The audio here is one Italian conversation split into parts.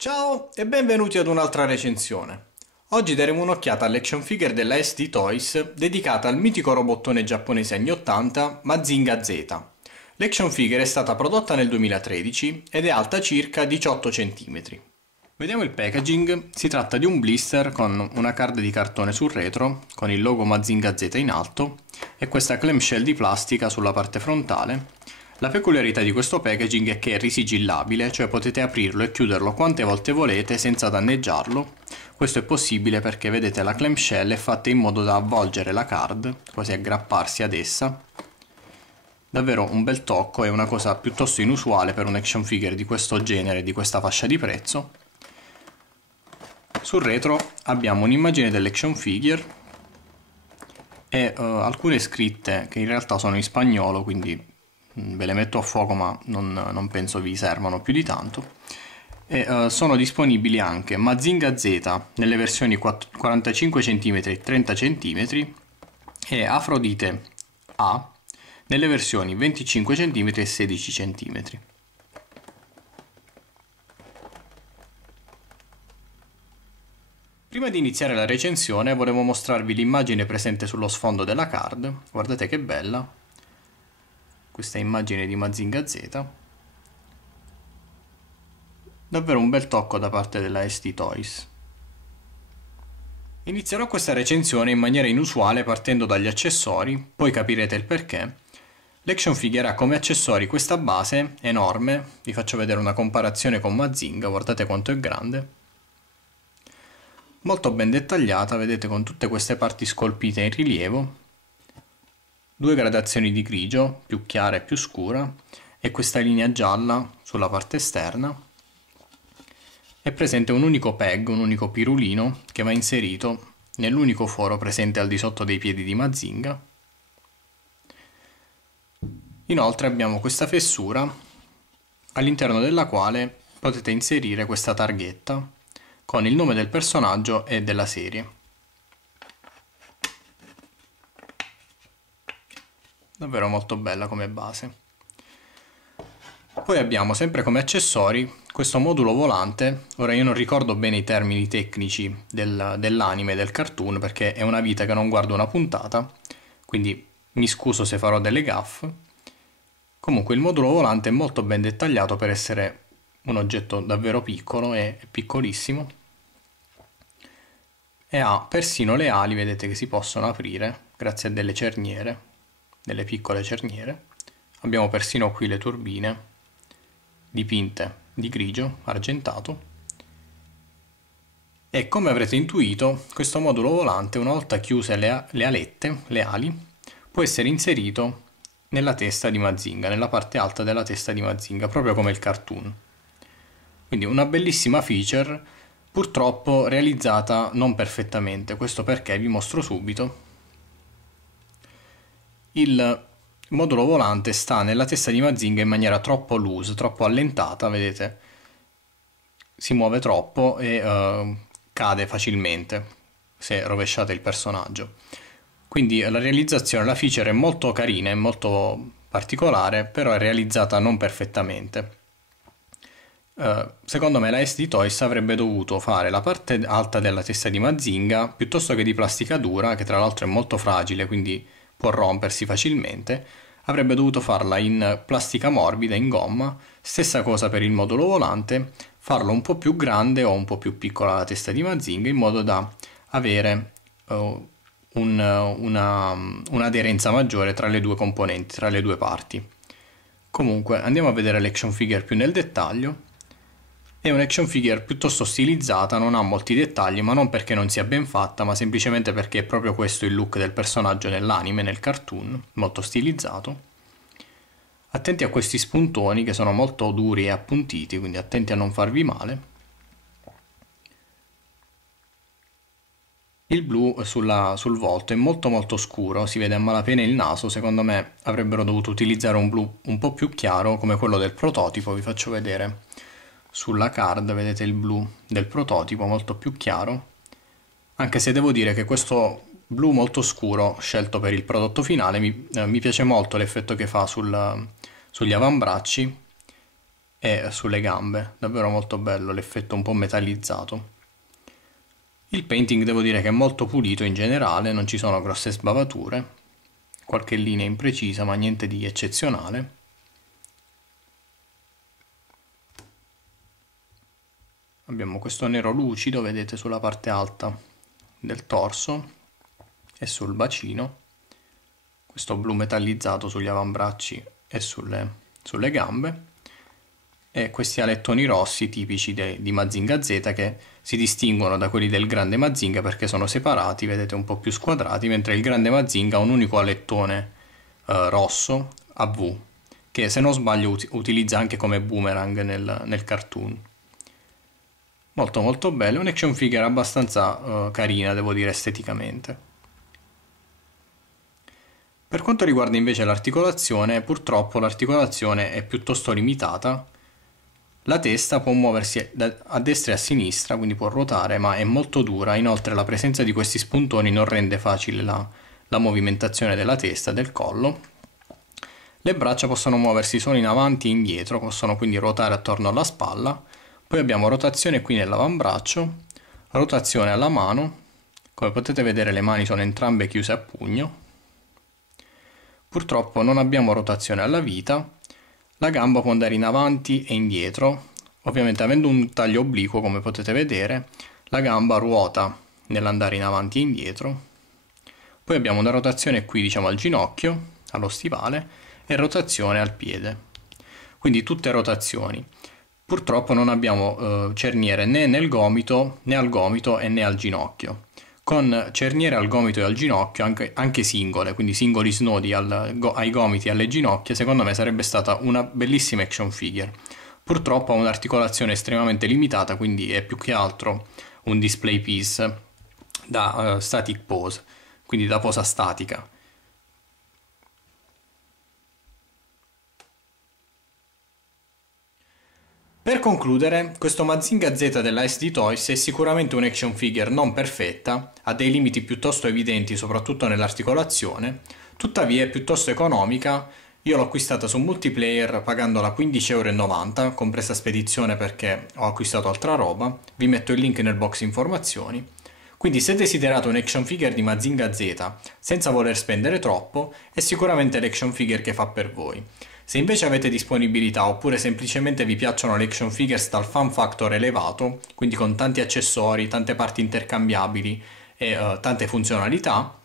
Ciao e benvenuti ad un'altra recensione. Oggi daremo un'occhiata all'action figure della SD Toys dedicata al mitico robottone giapponese anni 80 Mazinga Z. L'action figure è stata prodotta nel 2013 ed è alta circa 18 cm. Vediamo il packaging. Si tratta di un blister con una card di cartone sul retro con il logo Mazinga Z in alto e questa clamshell di plastica sulla parte frontale. La peculiarità di questo packaging è che è risigillabile, cioè potete aprirlo e chiuderlo quante volte volete senza danneggiarlo. Questo è possibile perché vedete la clamshell è fatta in modo da avvolgere la card, quasi aggrapparsi ad essa. Davvero un bel tocco, è una cosa piuttosto inusuale per un action figure di questo genere, di questa fascia di prezzo. Sul retro abbiamo un'immagine dell'action figure e alcune scritte che in realtà sono in spagnolo, quindi ve le metto a fuoco ma non penso vi servano più di tanto. E sono disponibili anche Mazinga Z nelle versioni 45 cm e 30 cm e Afrodite A nelle versioni 25 cm e 16 cm. Prima di iniziare la recensione volevo mostrarvi l'immagine presente sullo sfondo della card. Guardate che bella questa immagine di Mazinga Z. Davvero un bel tocco da parte della SD Toys. Inizierò questa recensione in maniera inusuale partendo dagli accessori, poi capirete il perché. L'action figure ha come accessori questa base enorme, vi faccio vedere una comparazione con Mazinga, guardate quanto è grande. Molto ben dettagliata, vedete, con tutte queste parti scolpite in rilievo. Due gradazioni di grigio, più chiara e più scura, e questa linea gialla sulla parte esterna. È presente un unico peg, un unico pirulino, che va inserito nell'unico foro presente al di sotto dei piedi di Mazinga. Inoltre abbiamo questa fessura, all'interno della quale potete inserire questa targhetta con il nome del personaggio e della serie. Davvero molto bella come base. Poi abbiamo sempre come accessori questo modulo volante. Ora io non ricordo bene i termini tecnici dell'anime, del cartoon, perché è una vita che non guardo una puntata, quindi mi scuso se farò delle gaffe. Comunque il modulo volante è molto ben dettagliato per essere un oggetto davvero piccolo e piccolissimo. E ha persino le ali, vedete, che si possono aprire grazie a delle cerniere. Delle piccole cerniere. Abbiamo persino qui le turbine dipinte di grigio argentato e come avrete intuito questo modulo volante, una volta chiuse le alette, le ali, può essere inserito nella testa di Mazinga, nella parte alta della testa di Mazinga, proprio come il cartoon. Quindi una bellissima feature, purtroppo realizzata non perfettamente. Questo perché vi mostro subito. Il modulo volante sta nella testa di Mazinga in maniera troppo loose, troppo allentata, vedete? Si muove troppo e cade facilmente se rovesciate il personaggio. Quindi la realizzazione, la feature è molto carina, è molto particolare, però è realizzata non perfettamente. Secondo me la SD Toys avrebbe dovuto fare la parte alta della testa di Mazinga piuttosto che di plastica dura, che tra l'altro è molto fragile, quindi può rompersi facilmente. Avrebbe dovuto farla in plastica morbida, in gomma. Stessa cosa per il modulo volante, farlo un po' più grande o un po' più piccola la testa di Mazinga, in modo da avere un'aderenza maggiore tra le due componenti, tra le due parti. Comunque andiamo a vedere l'action figure più nel dettaglio. È un action figure piuttosto stilizzata, non ha molti dettagli, ma non perché non sia ben fatta, ma semplicemente perché è proprio questo il look del personaggio nell'anime, nel cartoon, molto stilizzato. Attenti a questi spuntoni che sono molto duri e appuntiti, quindi attenti a non farvi male. Il blu sul volto è molto scuro, si vede a malapena il naso. Secondo me avrebbero dovuto utilizzare un blu un po' più chiaro come quello del prototipo. Vi faccio vedere sulla card, vedete il blu del prototipo molto più chiaro, anche se devo dire che questo blu molto scuro scelto per il prodotto finale mi piace molto l'effetto che fa sugli avambracci e sulle gambe, davvero molto bello l'effetto un po' metallizzato. Il painting devo dire che è molto pulito in generale, non ci sono grosse sbavature, qualche linea imprecisa ma niente di eccezionale. Abbiamo questo nero lucido, vedete, sulla parte alta del torso e sul bacino, questo blu metallizzato sugli avambracci e sulle gambe, e questi alettoni rossi tipici di Mazinga Z, che si distinguono da quelli del grande Mazinga perché sono separati, vedete, un po' più squadrati, mentre il grande Mazinga ha un unico alettone rosso a V, che se non sbaglio utilizza anche come boomerang nel cartoon. Molto molto bello, è un action figure abbastanza carina, devo dire, esteticamente. Per quanto riguarda invece l'articolazione, purtroppo l'articolazione è piuttosto limitata. La testa può muoversi a destra e a sinistra, quindi può ruotare, ma è molto dura. Inoltre la presenza di questi spuntoni non rende facile la movimentazione della testa e del collo. Le braccia possono muoversi solo in avanti e indietro, possono quindi ruotare attorno alla spalla. Poi abbiamo rotazione qui nell'avambraccio, rotazione alla mano. Come potete vedere le mani sono entrambe chiuse a pugno. Purtroppo non abbiamo rotazione alla vita. La gamba può andare in avanti e indietro, ovviamente avendo un taglio obliquo come potete vedere, la gamba ruota nell'andare in avanti e indietro. Poi abbiamo una rotazione qui, diciamo, al ginocchio, allo stivale, e rotazione al piede. Quindi tutte rotazioni. Purtroppo non abbiamo cerniere né nel gomito, né al gomito e né al ginocchio. Con cerniere al gomito e al ginocchio, anche singole, quindi singoli snodi ai gomiti e alle ginocchia, secondo me sarebbe stata una bellissima action figure. Purtroppo ha un'articolazione estremamente limitata, quindi è più che altro un display piece da static pose, quindi da posa statica. Per concludere, questo Mazinga Z della SD Toys è sicuramente un action figure non perfetta, ha dei limiti piuttosto evidenti soprattutto nell'articolazione, tuttavia è piuttosto economica. Io l'ho acquistata su Multiplayer pagandola 15,90 €, compresa spedizione perché ho acquistato altra roba, vi metto il link nel box informazioni. Quindi se desiderate un action figure di Mazinga Z senza voler spendere troppo, è sicuramente l'action figure che fa per voi. Se invece avete disponibilità oppure semplicemente vi piacciono le action figures dal fun factor elevato, quindi con tanti accessori, tante parti intercambiabili e tante funzionalità,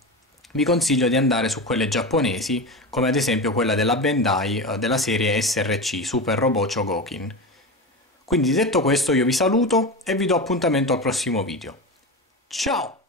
vi consiglio di andare su quelle giapponesi, come ad esempio quella della Bandai della serie SRC, Super Robot Chogokin. Quindi detto questo io vi saluto e vi do appuntamento al prossimo video. Ciao!